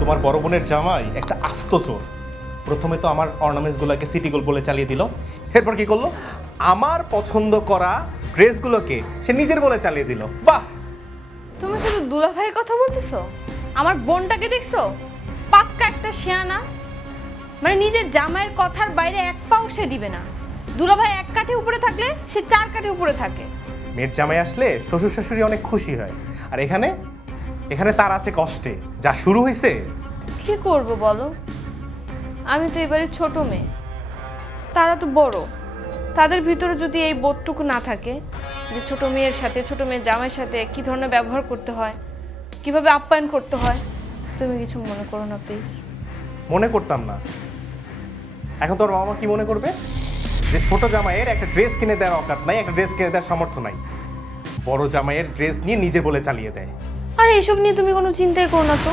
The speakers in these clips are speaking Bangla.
তোমার বড় বোনের জামাই একটা আস্ত চোর। প্রথমে তো আমার অর্নামেন্টসগুলোকে সিটি গোল্ড বলে চালিয়ে দিল, এরপর কি করলো, আমার পছন্দ করা ড্রেসগুলোকে সে নিজের বলে চালিয়ে দিল। বাহ! তুমি শুধু দুলাভাইয়ের কথা বলতেছো? আমার বোনটাকে দেখছো? পাক্কা একটা শিয়ানা। মানে নিজের জামাইয়ের কথার বাইরে এক পাও সে দিবে না। দুলাভাই এক কাঠে উপরে থাকলে সে চার কাঠে উপরে থাকে। মেয়ের জামাই আসলে শ্বশুর শাশুড়ি অনেক খুশি হয়, আর এখানে এখানে তার আছে কষ্টে। যা শুরু হয়েছে। কি করব বলো, আমি তো এবারে ছোট মেয়ে, তারা তো বড়। তাদের ভিতরে যদি এই বোধটুকু না থাকে যে ছোট মেয়ের সাথে, ছোট মেয়ের জামাইয়ের সাথে কি ধরনের ব্যবহার করতে হয়, কিভাবে আপ্যায়ন করতে হয়, তুমি কিছু মনে করো না প্লিজ। মনে করতাম না, এখন তোর মামা কি মনে করবে? যে ছোট জামাইয়ের একটা ড্রেস কিনে দেওয়ার অকাত নাই, একটা ড্রেস কিনে দেওয়ার সামর্থ্য নাই, বড় জামাইয়ের ড্রেস নিয়ে নিজের বলে চালিয়ে দেয়। আর এইসব নিয়ে তুমি কোনো চিন্তাই করো না তো।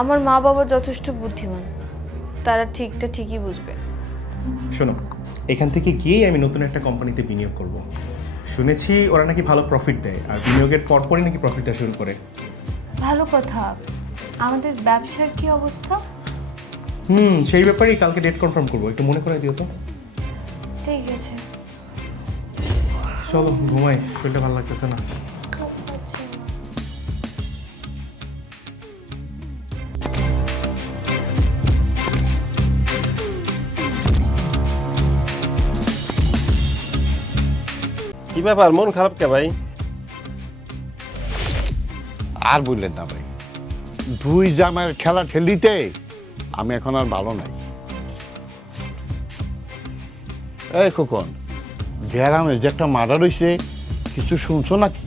আমার মা বাবা যথেষ্ট বুদ্ধিমান, তারা ঠিকটা ঠিকই বুঝবে। শোনো, এখান থেকে গিয়েই আমি নতুন একটা কোম্পানিতে বিনিয়োগ করব। শুনেছি ওরা নাকি ভালো প্রফিট দেয়, আর বিনিয়োগের পরপরই নাকি প্রফিট দেওয়া শুরু করে। ভালো কথা। আমাদের ব্যবসার কি অবস্থা? সেই ব্যাপারেই কালকে ডেট কনফার্ম করবো, একটু মনে করে দিও তো। ঠিক আছে। চলো ঘুমাই, শরীরটা ভালো লাগতেছে না। কি ব্যাপার, মন খারাপ কে ভাই? আর বললেন না ভাই, দুই জামাইয়ের খেলা ঠেলিতে আমি এখন আর ভালো নাই। এই খোকন, গ্রামে যে একটা মার্ডার হয়েছে, কিছু শুনছো নাকি?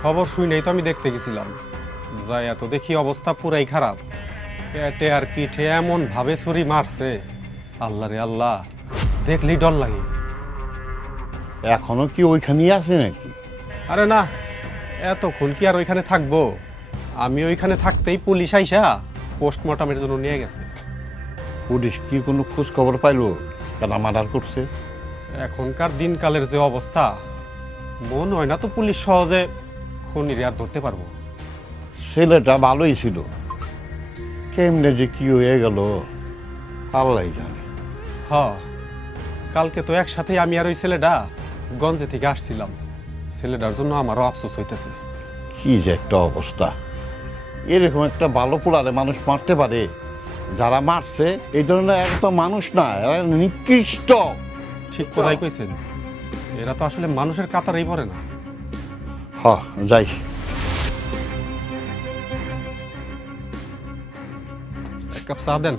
খবর শুই নাই তো, আমি দেখতে গেছিলাম। যাই এত দেখি অবস্থা পুরাই খারাপ। পেটে আর পিঠে এমন ভাবে ছুরি মারছে, আল্লাহ রে আল্লাহ, দেখলেই ডর লাগে। এখনো কি ওইখানেই আছে নাকি? আরে না, এতক্ষণ কি আর ওইখানে থাকবো? আমি ওইখানে থাকতেই পুলিশ আইসা পোস্টমর্টমের জন্য নিয়ে গেছে। পুলিশ কি কোনো খোঁজ খবর পাইলো কেন মার্ডার করছে? এখনকার দিনকালের যে অবস্থা, মন হয় না তো পুলিশ সহজে খুনিরে আর ধরতে পারবো। ছেলেটা ভালোই ছিল, কেমনে যে কি হয়ে গেল আল্লাহ জানে। কালকে তো একসাথেই আমি আর ওই ছেলেটা গঞ্জে থেকে আসছিলাম। ছেলেটার জন্য আমারও আফসোস হইতেছে। কি যে একটা অবস্থা, এরকম একটা ভালো পোলারে মানুষ মারতে পারে? যারা মারছে এই ধরনের একদম মানুষ না, এরা নিকৃষ্ট। ঠিক কথাই কইছেন, এরা তো আসলে মানুষের কাতারেই পড়ে না। যাই। এক কাপ চা দেন।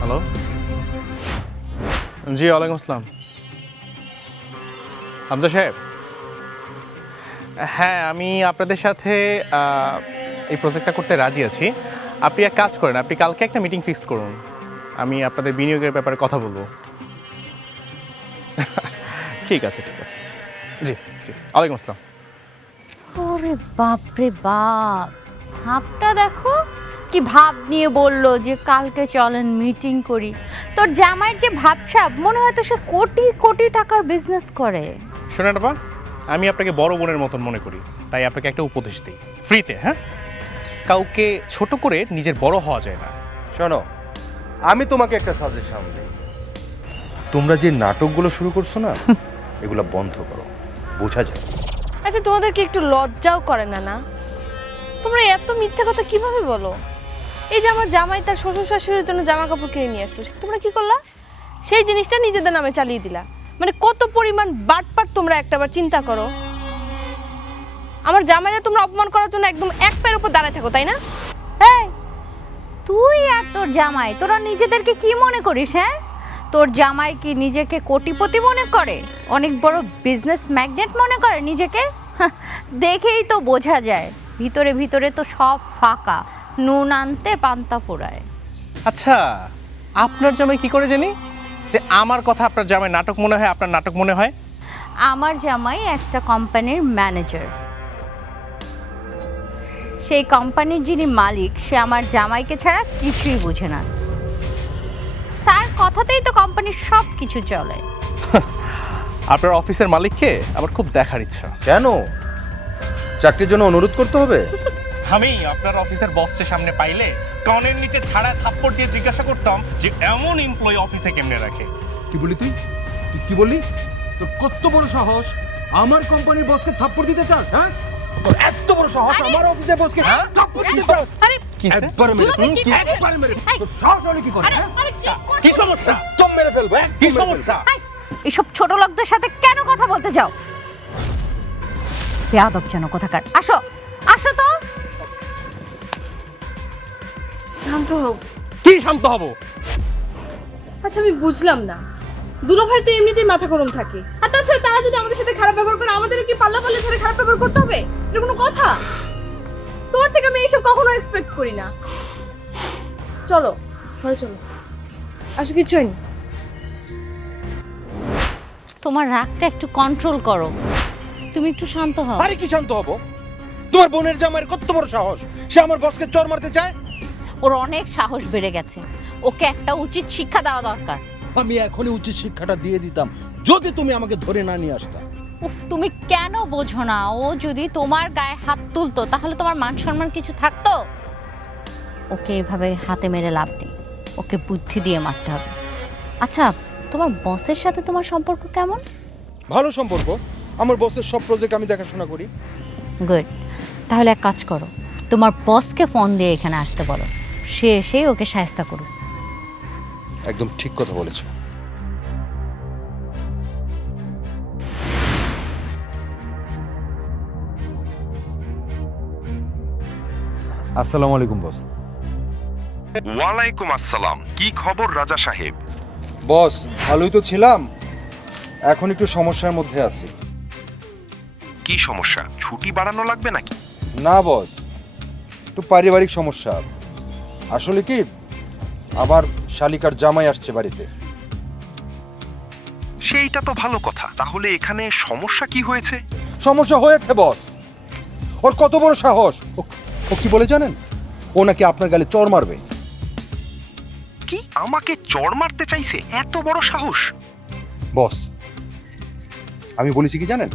হ্যালো, জি ওয়ালাইকুম আসসালাম। হামজা সাহেব, হ্যাঁ আমি আপনাদের সাথে এই প্রজেক্টটা করতে রাজি আছি। আপনি এক কাজ করেন, আপনি কালকে একটা মিটিং ফিক্স করুন, আমি আপনাদের বিনিয়োগের ব্যাপারে কথা বলবো। ঠিক আছে ঠিক আছে, জি জি, ওয়ালাইকুম আসসালাম। ওরে বাপ রে বাপ, ভাবটা দেখো কি ভাব নিয়ে বললো যে কালকে চলেন মিটিং করি। তোর জামাইয়ের যে ভাবসাব, মনে হয় তো সে কোটি কোটি টাকার বিজনেস করে। শোনেন আপা, আমি আপনাকে বড় বোনের মতন মনে করি, তাই আপনাকে একটা উপদেশ দিই ফ্রিতে। হ্যাঁ, কাউকে ছোট করে নিজের বড় হওয়া যায় না। শোনো, আমি তোমাকে একটা সাজেশন দিই, তোমরা যে নাটকগুলো শুরু করছো না, এগুলো বন্ধ করো, বোঝা যায়। আচ্ছা, তোমাদের কি একটু লজ্জাও করে না? না, তোমরা এত মিথ্যা কথা কিভাবে বলো? এই যে আমার জামাই তার শ্বশুর শাশুড়ির জন্য জামা কাপড় কিনে নিয়ে আসলো, তোমরা কি করলা? সেই জিনিসটা নিজেদের নামে চালিয়ে দিলা। মানে কত পরিমাণ বাটপাট তোমরা একটাবার চিন্তা করো। আমার জামাইরা তোমরা অপমান করার জন্য একদম এক পায়ের উপর দাঁড়ায় থাকো, তাই না? এই, তুই আর তোর জামাই তোরা নিজেদেরকে কি মনে করিস? হ্যাঁ, তোর জামাই কি নিজেকে কোটিপতি মনে করে? অনেক বড় বিজনেস ম্যাগনেট মনে করে নিজেকে? দেখেই তো বোঝা যায়, ভিতরে ভিতরে তো সব ফাঁকা, নুন আনতে পান্তা পোড়ায়। আচ্ছা, আপনার জামাই কি করে জানি যে আমার কথা আপনার জামাই নাটক মনে হয়, আপনার নাটক মনে হয়? আমার জামাই একটা কোম্পানির ম্যানেজার। সেই কোম্পানির যিনি মালিক, সে আমার জামাইকে ছাড়া কিছুই বোঝে না। তার কথাতেই তো কোম্পানির সব কিছু চলে। আপনার অফিসের মালিককে আমার খুব দেখার ইচ্ছা। কেন চাকরির জন্য অনুরোধ করতে হবে? আমি আপনার অফিসের বসের সামনে পাইলে কানের নিচে ছাড়া থাপ্পড় দিয়ে জিজ্ঞাসা করতাম যে এমন এমপ্লয়ি অফিসে কেমনে রাখে। কি বলি তুই কি বললি? তোর কত বড় সাহস আমার কোম্পানির বসকে থাপ্পড় দিতে চাস? হ্যাঁ, তোর এত বড় সাহস আমার অফিসের বসকে থাপ্পড় দিতে চাস? আরে একবার মেরে ফেল, একবার মেরে ফেল। তোর সাহস হলো কি করে? আরে হ্যাঁ? আরে কি সমস্যা? একদম মেরে ফেলবো, কি একদম মেরে ফেলবো। সমস্যা? এসব ছোট লোকদের সাথে কেন কথা বলতে যাও? বেয়াদব যেন কোথাকার। আসো আসো তো। শান্ত হও। কি শান্ত হব? আচ্ছা আমি বুঝলাম না, দুলাভাই তো এমনিতেই মাথা গরম থাকে, আর তাছাড়া তারা যদি আমাদের সাথে খারাপ ব্যবহার করে আমাদেরও কি পাল্লা পাল্লা ধরে খারাপ ব্যবহার করতে হবে? এটা কোনো কথা? তোমার থেকে আমি এইসব কখনো এক্সপেক্ট করি না। চলো ঘরে চলো, আসো কিছু হয়নি। তোমার রাগটা একটু কন্ট্রোল করো, তুমি একটু শান্ত হও। আরে কি শান্ত হব? তোমার বোনের জামাইয়ের কত বড় সাহস, সে আমার বসকে চড় মারতে চায়। ওর অনেক সাহস বেড়ে গেছে, ওকে একটা উচিত শিক্ষা দেওয়া দরকার। আমি এখনই উচিত শিক্ষাটা দিয়ে দিতাম যদি তুমি আমাকে ধরে না নিয়ে আসতা। উফ, তুমি কেন বোঝো না? ও যদি তোমার গায়ে হাত তুলতো তাহলে তোমার মান সম্মান কিছু থাকতো? ওকে এভাবে হাতে মেরে লাভ নেই, ওকে বুদ্ধি দিয়ে মারতে হবে। আচ্ছা, তোমার বসের সাথে তোমার সম্পর্ক কেমন? ভালো সম্পর্ক, আমার বসের সব প্রজেক্ট আমি দেখাশোনা করি। গুড, তাহলে এক কাজ করো, তোমার বসকে ফোন দিয়ে এখানে আসতে বলো, সে এসেই ওকে সাহায্য করুক। একদম ঠিক কথা বলেছো। আসসালামু আলাইকুম বস। ওয়ালাইকুম আসসালাম। কি খবর রাজা সাহেব? বস, ভালোই তো ছিলাম, এখন একটু সমস্যার মধ্যে আছি। কি সমস্যা? ছুটি বাড়ানো লাগবে নাকি? না বস, একটু পারিবারিক সমস্যা। আসলে কি, আমার শালিকার জামাই আসছে বাড়িতে। সেইটা তো ভালো কথা। তাহলে এখানে সমস্যা কি হয়েছে? সমস্যা হয়েছে বস, ওর কত বড় সাহস! ও কি বলে জানেন? ও নাকি আপনার গালে চড় মারবে। কি আমাকে চড় মারতে চাইছে? এত বড় সাহস? বস, আমি বলেছি কি জানেন,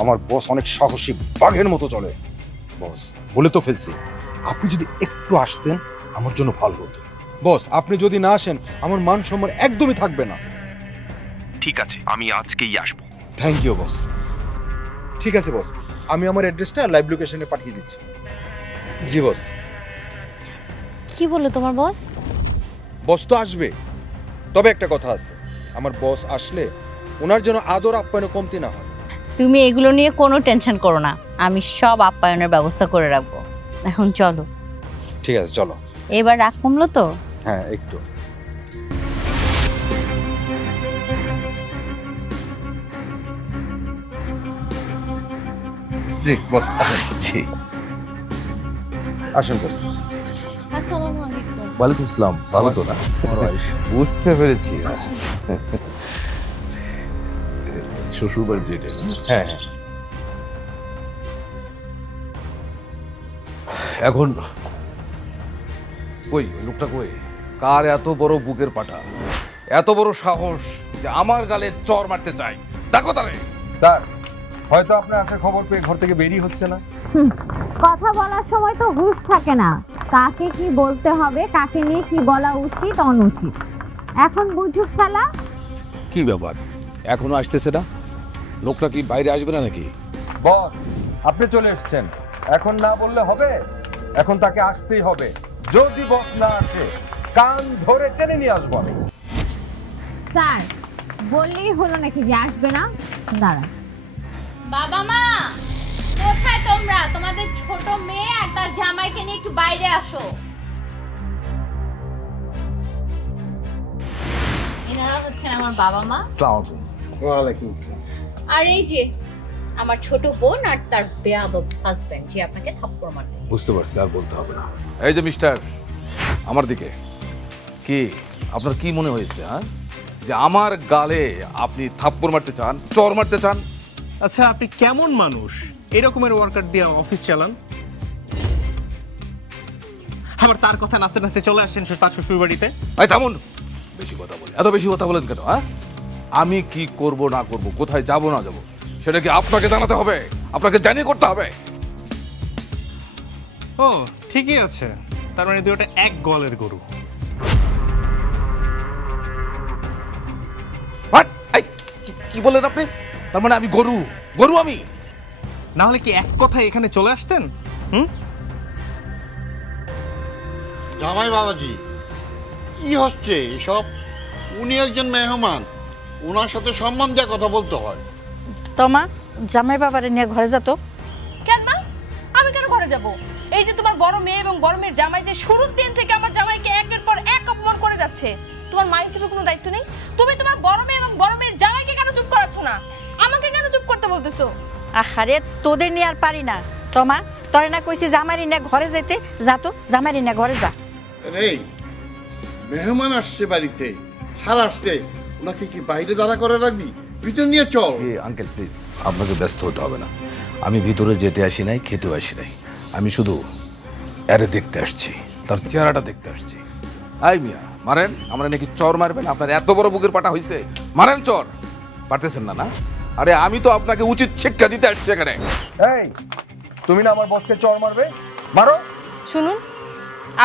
আমার বস অনেক সাহসী, বাঘের মতো চলে। বস, বলে তো ফেলছি, আপনি যদি একটু আসতেন আমার জন্য ভালো হতো। বস, আপনি যদি না আসেন আমার মান সম্মান একদমই থাকবে না। ঠিক আছে, আমি আজকেই আসবো। Thank you boss. ঠিক আছে বস, আমি আমার অ্যাড্রেসটা লাইভ লোকেশনে পাঠিয়ে দিচ্ছি। জি বস। কি বললো তোমার বস? বস তো আসবে, তবে একটা কথা আছে, আমার বস আসলে ওনার জন্য আদর আপ্যায়নে কমতি না হয়। তুমি এগুলো নিয়ে কোনো টেনশন করো না, আমি সব আপ্যায়নের ব্যবস্থা করে রাখবো। এখন চলো। ঠিক আছে, চলো। এবার রাগ কমলো তো? হ্যাঁ, একটু। জি বস, আসেন। জি, আসেন বস। আসসালামু আলাইকুম। ওয়ালাইকুম আসসালাম। ভালো তো না? বুঝতে পেরেছি। শ্বশুর বাড়ি যেটা। হ্যাঁ হ্যাঁ। এখন কই ওই লোকটা কই? কার এত বড় বুকের পাটা, এত বড় সাহস যে আমার গালে চর মারতে চায়? দেখো তারে। স্যার, হয়তো আপনার আসার খবর পেয়ে ঘর থেকে বেরিয়ে হচ্ছে না। কথা বলার সময় তো হুঁশ থাকে না, কাকে কি বলতে হবে, কাকে নিয়ে কি বলা উচিত অনুচিত। এখন বুঝুক খেলা। কি ব্যাপার, এখনো আসতেছে না? লোকটা কি বাইরে আসবে না নাকি? বস, আপনি চলে এসেছেন, এখন না বললে হবে? এখন তাকে আসতেই হবে। যদি বস না আসে কান ধরে টেনে নিয়ে আসবো আমি। স্যার, বললেই হলো নাকি যে আসবে না? দাঁড়া। বাবা মা কোথায় তোমরা? তোমাদের ছোট মেয়ে আর তার জামাইকে নিয়ে একটু বাইরে আসো। এনারা হচ্ছেন আমার বাবা মা, আসসালামু আলাইকুম। ওয়ালাইকুম আসসালাম। আর এই যে আমার ছোট বোন আর তার বেয়াদব হাজবেন্ড যে আপনাকে থাপ্পড় মারতে। বুঝতে পারছি, আর বলতে হবে না। এই যে মিস্টার, আমার দিকে কি আপনার কি মনে হয়েছে, হ্যাঁ, যে আমার গালে আপনি থাপ্পড় মারতে চান, চর মারতে চান? আচ্ছা আপনি কেমন মানুষ এরকমের ওয়ার্কার দিয়ে অফিস চালান? আবার তার কথা নাচতে নাচতে চলে আসছেন তার শ্বশুর বাড়িতে। এই থামুন, বেশি কথা বলি, এত বেশি কথা বলেন কেন? হ্যাঁ, আমি কি করব না করব, কোথায় যাব না যাব, সেটা কি আপনাকে জানাতে হবে? আপনাকে জানিয়ে করতে হবে? ও ঠিকই আছে, তার মানে তুই ওটা এক গলের গরু। What? এই, কি বলেন আপনি? তার মানে আমি গরু? গরু আমি? না হলে কি এক কথায় এখানে চলে আসতেন? জামাই বাবাজি, কি হচ্ছে এসব? উনি একজন মেহমান, ওনার সাথে সম্মান দিয়ে কথা বলতে হয়। তোমা জামাই বাবারে নিয়ে ঘরে যেত। কেন মা, আমি কেন ঘরে যাব? এই যে তোমার বড় মেয়ে এবং বড় মেয়ের জামাই যে শুরুর দিন থেকে আমার জামাইকে একের পর এক অপমান করে যাচ্ছে, তোমার মা হিসেবে কোনো দায়িত্ব নেই? তুমি তোমার বড় মেয়ে এবং বড় মেয়ের জামাইকে কেন চুপ করাচ্ছ না? আমাকে কেন চুপ করতে বলতেছো? আহারে তোদের নিয়ে আর পারি না। তোমা তরে না কইছি জামাইরি নিয়ে ঘরে যেতে, যা তো জামাইরি নিয়ে ঘরে যা। এই মেহমান আসছে বাড়িতে, সার আসছে, ওনাকে কি বাইরে দাঁড়া করে রাখবি? ভিতর নিয়ে চল। আঙ্কেল প্লিজ, আপনাকে ব্যস্ত হতে হবে না। আমি ভিতরে যেতে আসি নাই, খেতেও আসি নাই, আমি শুধু এরে দেখতে আসছি, তার চেহারাটা দেখতে আসছি। আই মিয়া, মারেন, আমরা নাকি চর মারবেন? আপনার এত বড় বুকের পাটা হইছে, মারেন চর। পারতেছেন না? না, আরে আমি তো আপনাকে উচিত শিক্ষা দিতে আসছি এখানে। এই, তুমি না আমার বসকে চর মারবে? মারো। শুনুন,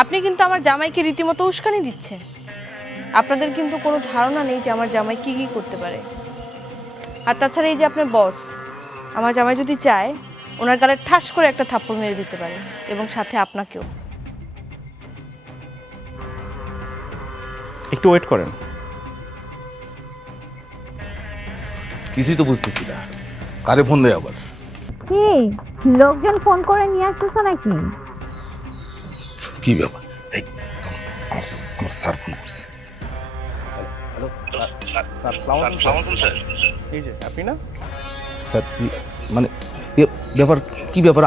আপনি কিন্তু আমার জামাইকে রীতিমতো উস্কানি দিচ্ছেন। আপনাদের কিন্তু কোনো ধারণা নেই যে আমার জামাই কি কি করতে পারে। আর তাছাড়া এই যে আপনার বস, আমার জামাই যদি চায় ওনার গালে ঠাস করে একটা থাপ্পড় মেরে দিতে পারে, এবং সাথে আপনাকেও। একটু ওয়েট করেন। কিছুই তো বুঝতেছি না, কারে ফোন দেয় আবার? কি লোকজন ফোন করে নিয়ে আসতেছ নাকি? কি ব্যাপার? এই, আমার স্যার ফোন করছে। এই যে আপনি না? স্যার মানে ব্যাপার কি ব্যাপার?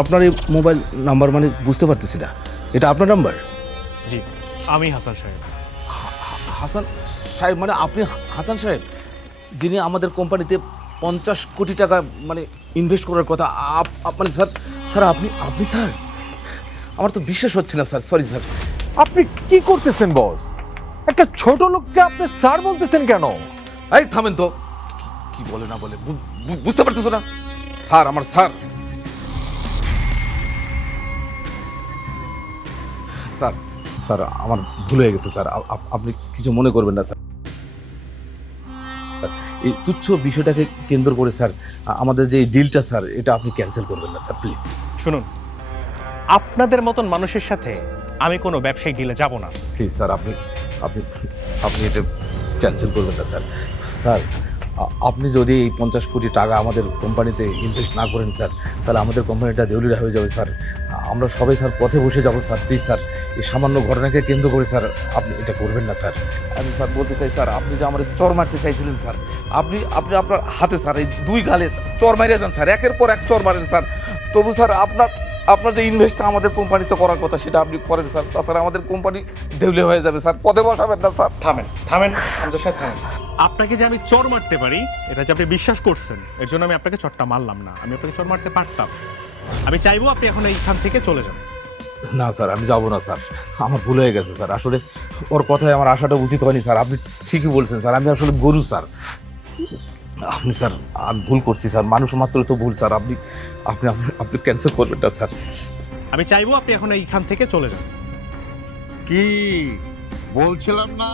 আপনার এই মোবাইল নাম্বার মানে বুঝতে পারতেছি না, এটা আপনার নাম্বার? জি, আমি হাসান সাহেব। হাসান সাহেব মানে আপনি হাসান সাহেব, যিনি আমাদের কোম্পানিতে 50 কোটি টাকা মানে ইনভেস্ট করার কথা। মানে স্যার, স্যার আপনি স্যার, আমার তো বিশ্বাস হচ্ছে না স্যার, সরি স্যার। আপনি কি করতেছেন বস? একটা ছোট লোককে আপনি স্যার বলতেছেন কেন? এই থামেন তো, কি বলে না বলে বুঝতে পারতেছো না? স্যার, আমার স্যার। স্যার, স্যার আমার ভুল হয়ে গেছে স্যার, আপনি কিছু মনে করবেন না স্যার। এই তুচ্ছ বিষয়টাকে কেন্দ্র করে স্যার আমাদের যে ডিলটা স্যার, এটা আপনি ক্যান্সেল করবেন না স্যার, প্লিজ। শুনুন, আপনাদের মতন মানুষের সাথে আমি কোনো ব্যবসায়িক ডিলে যাব না। প্লিজ স্যার, আপনি আপনি আপনি এটা ক্যান্সেল করবেন না স্যার। স্যার, আপনি যদি এই 50 কোটি টাকা আমাদের কোম্পানিতে ইনভেস্ট না করেন স্যার, তাহলে আমাদের কোম্পানিটা দেউলিয়া হয়ে যাবে স্যার। আমরা সবাই স্যার পথে বসে যাব স্যার। প্লিজ স্যার, এই সামান্য ঘটনাকে কেন্দ্র করে স্যার আপনি এটা করবেন না স্যার। আমি স্যার বলতে চাই স্যার, আপনি যে আমাদের চর মারতে চাইছিলেন স্যার, আপনি আপনার হাতে স্যার এই 2 গালে চর মারিয়ে যান স্যার, একের পর এক চর মারেন স্যার। তবু স্যার আপনার যে ইনভেস্টটা আমাদের কোম্পানিতে করার কথা সেটা আপনি করেন স্যার। তাছাড়া আমাদের কোম্পানি দেউলিয়া হয়ে যাবে স্যার, পথে বসাবেন না স্যার। থামেন হামজা সাহেব, থামেন। আপনাকে যে আমি চর মারতে পারি এটা যে আপনি বিশ্বাস করছেন, এর জন্য আমি আপনাকে চরটা মারলাম না। আমি আপনাকে চর মারতে পারতাম। আমি চাইবো আপনি এখন এইখান থেকে চলে যান। না স্যার, আমি যাবো না স্যার, আমার ভুল হয়ে গেছে স্যার। আসলে ওর কথায় আমার আশাটা উচিত হয়নি স্যার। আপনি ঠিকই বলছেন স্যার, আমি আসলে গরু স্যার। আপনি স্যার, আমি ভুল করছি স্যার, মানুষ মাত্র তো ভুল স্যার। আপনি আপনি আপনি ক্যান্সেল করবেন না স্যার। আমি চাইবো আপনি এখন এইখান থেকে চলে যান। কি বলছিলাম না,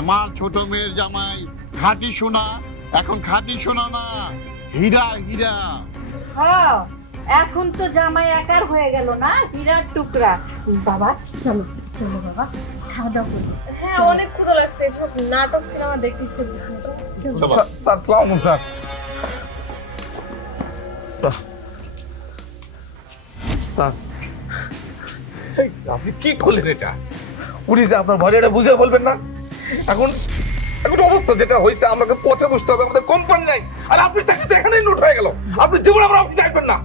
আমার ছোট মেয়ের জামাই খাঁটি সোনা, এখন খাঁটি সোনা না, হীরা হীরা। এখন তো জামাই একার হয়ে গেল না, হীরার টুকরা। বাবা চলো চলো বাবা, খাওয়া দাওয়া করি। হ্যাঁ, অনেক ক্ষুধা লাগছে, এসব নাটক সিনেমা দেখতে ইচ্ছে করছে। স্যার সালাম আলাইকুম স্যার। স্যার, আপনি কি করলেন এটা? উনি যে আপনার ভাইয়াটা বুঝে বলবেন না? এখন অবস্থা যেটা হয়েছে, আমাকে পথে বসতে হবে, আমাদের কোম্পানি নাই। আর আপনি চাকরিতে এখানেই নোট হয়ে গেল, আপনি জীবন আবার আপনি চাইবেন না।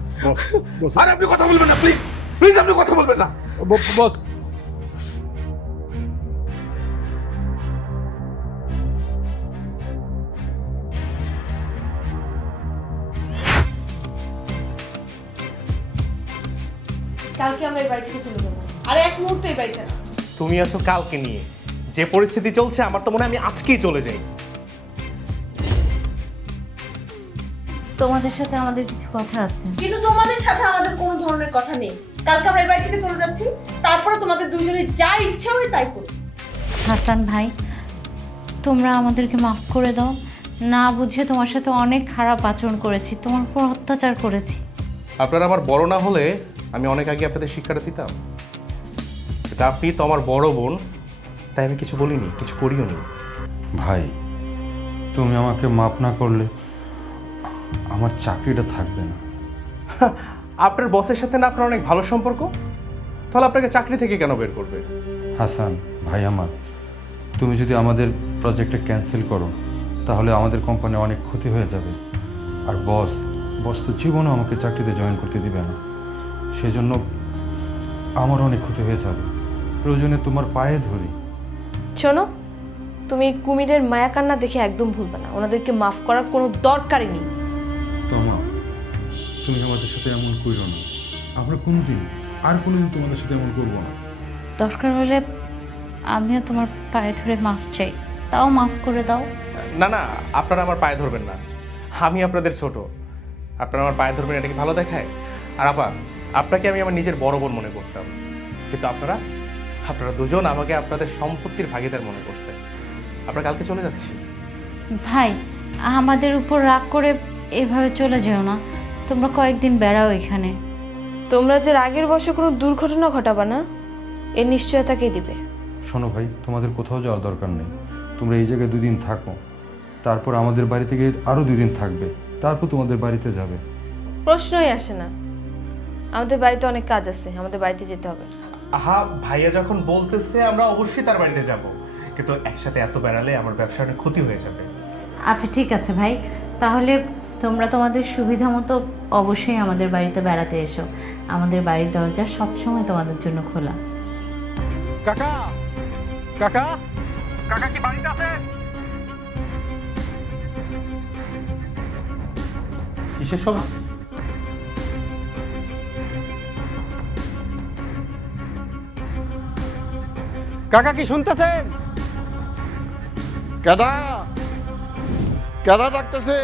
আর আপনি কথা বলবেন না, প্লিজ প্লিজ, আপনি কথা বলবেন না বস। কালকে আমরা এই বাড়ি থেকে চলে যাবো, আর এক মুহূর্তে এই বাড়িতে না। তুমি আছো কালকে নিয়ে, যে পরিস্থিতি চলছে আমার তো মনে হয় আমি আজকেই চলে যাই। তোমাদের সাথে আমাদের কিছু কথা আছে। কিন্তু তোমাদের সাথে আমাদের কোনো ধরনের কথা নেই। কালকে আমরা এই বাড়ি থেকে চলে যাচ্ছি, তারপরে তোমাদের দুজনের যা ইচ্ছা হয় তাই করো। হাসান ভাই, তোমরা আমাদেরকে মাফ করে দাও। না বুঝে তোমার সাথে অনেক খারাপ আচরণ করেছি, তোমার উপর অত্যাচার করেছি। আপনারা আমার বড় না হলে আমি অনেক আগে আপনাদের শিক্ষাটা দিতাম। এটা আপনি তো আমার বড় বোন, তাই আমি কিছু বলিনি, কিছু করিও নি। ভাই, তুমি আমাকে মাফ না করলে আমার চাকরিটা থাকবে না। আপনার বসের সাথে না আপনার অনেক ভালো সম্পর্ক, তাহলে আপনাকে চাকরি থেকে কেন বের করবে? হাসান ভাই আমার, তুমি যদি আমাদের প্রজেক্টটা ক্যান্সেল করো তাহলে আমাদের কোম্পানি অনেক ক্ষতি হয়ে যাবে। আর বস তো জীবনও আমাকে চাকরিতে জয়েন করতে দিবে না, সেজন্য আমার অনেক ক্ষতি হয়ে যাবে। প্রয়োজনে তোমার পায়ে ধরি। শোনো, তুমি কুমিরের মায়া কান্না দেখে একদম ভুলবে না। ওনাদেরকে মাফ করার কোনো দরকারই নেই। তোমা, তুমি আমাদের সাথে এমন করো না। আমরা কোনোদিন তোমাদের সাথে এমন করবো না। দরকার হলে আমিও তোমার পায়ে ধরে মাফ চাই, তাও মাফ করে দাও। না না, আপনারা আমার পায়ে ধরবেন না। আমি আপনাদের ছোট, আপনারা আমার পায়ে ধরবেন, এটা কি ভালো দেখায়? আর আপনাকে আমি আমার নিজের বড় বোন মনে করতাম, কিন্তু আপনারা দুজন আমাকে আপনাদের সম্পত্তির ভাগীদার মনে করতে। আপনারা কালকে চলে যাচ্ছি। ভাই, আমাদের উপর রাগ করে এভাবে চলে যেও না। তোমরা কয়েকদিন বেড়াও এখানে। তোমরা যে রাগের বশে কোনো দুর্ঘটনা ঘটাবা না, এর নিশ্চয়তাকেই দিবে। শোনো ভাই, তোমাদের কোথাও যাওয়ার দরকার নেই। তোমরা এই জায়গায় 2 দিন থাকো, তারপর আমাদের বাড়ি থেকে আরও 2 দিন থাকবে, তারপর তোমাদের বাড়িতে যাবে। প্রশ্নই আসে না। আমাদের বাড়িতে অনেক কাজ আছে, আমাদের বাড়িতে যেতে হবে। আহা, ভাইয়া যখন বলতেছে আমরা অবশ্যই তার বাড়িতে যাব, কিন্তু একসাথে এত বেড়ালে আমার ব্যবসা অনেক ক্ষতি হয়ে যাবে। আচ্ছা ঠিক আছে ভাই, তাহলে তোমরা তোমাদের সুবিধা মতো অবশ্যই আমাদের বাড়িতে বেড়াতে এসো। আমাদের বাড়ির দরজা সবসময় তোমাদের জন্য খোলা। কাকা কাকা কাকা কি বাড়িতে আছে? কিসের সব? কাকা কি শুনতেছেন? কেডা ডাকতেছে?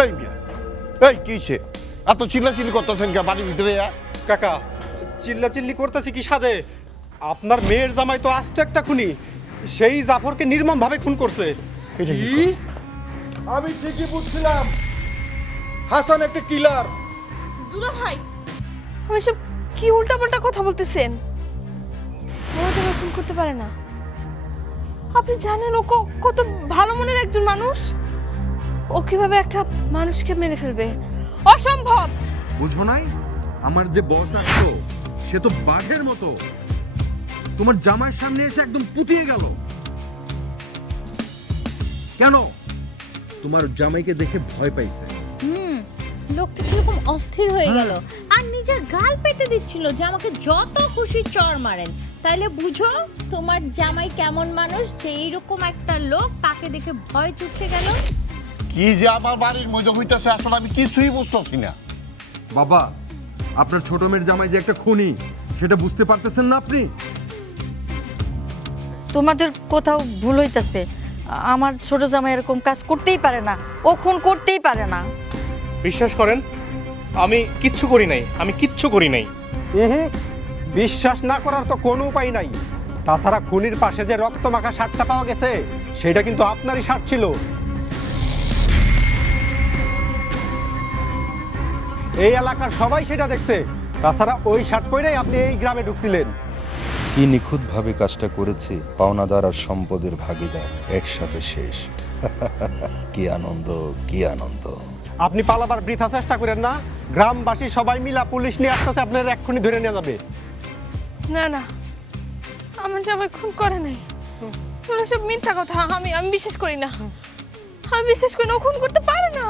এই মিয়া, এই কিসে এত চিল্লাচিল্লি করতেছেন কে বাড়ির ভিতরে? কাকা, চিল্লাচিল্লি করতেছি কি সাধে? আপনার মেয়ের জামাই তো আস্ত একটা খুনি, সেই জাফরকে নির্মমভাবে খুন করছে। আমি ঠিকই বুঝছিলাম, হাসান একটা কিলার। দুলা ভাই, আমি সব কি উল্টাপাল্টা কথা বলতেছেন? ওরা তো এরকম করতে পারে না। আপনি জানেন ও কত ভালো মনের একজন মানুষ। ও কিভাবে একটা মানুষকে মেরে ফেলবে? অসম্ভব। বুঝো নাই, আমার যে বস আসতো সে তো বাঘের মতো তোমার জামাইয়ের সামনে এসে একদম পুতিয়ে গেল। কেন? তোমার জামাইকে দেখে ভয় পাইছে। লোকটা কিরকম অস্থির হয়ে গেল আর নিজের গাল পেতে দিচ্ছিল যে আমাকে যত খুশি চড় মারেন। তাইলে বুঝো তোমার জামাই কেমন মানুষ, যে এইরকম একটা লোক তাকে দেখে ভয় চুকে গেল। কি যে আমার বাড়ির মধ্যে হইতেছে আসলে আমি কিছুই বুঝতেছি না। বাবা, আপনার ছোট মেয়ের জামাই যে একটা খুনি সেটা বুঝতে পারতেছেন না আপনি? তোমাদের কোথাও ভুল হইতাছে। আমার ছোট জামাই এরকম কাজ করতেই পারে না, ও খুন করতেই পারে না। বিশ্বাস করেন, আমি কিচ্ছু করি নাই। বিশ্বাস না করার তো কোনো উপায় নাই। তাছাড়া খুনির পাশে যে রক্ত মাখা শার্টটা পাওয়া গেছে, সেটা কিন্তু আপনারই শার্ট ছিল। এই এলাকার সবাই সেটা দেখছে। তাছাড়া ওই শার্ট পরেই আপনি এই গ্রামে ঢুকছিলেন। কি নিখুঁতভাবে কাজটা করেছে, পাওনাদার আর সম্পদের ভাগীদার একসাথে শেষ। কি আনন্দ, কি আনন্দ। আপনি পালাবার বৃথা চেষ্টা করেন না। গ্রামবাসী সবাই মিলা পুলিশ নিয়ে আসতেছে, আপনার এক্ষুনি ধরে নিয়ে যাবে। না না, আমার জামাই খুন করে নাই। ওরা সব মিথ্যা কথা। আমি বিশ্বাস করি না। ও খুন করতে পারে না।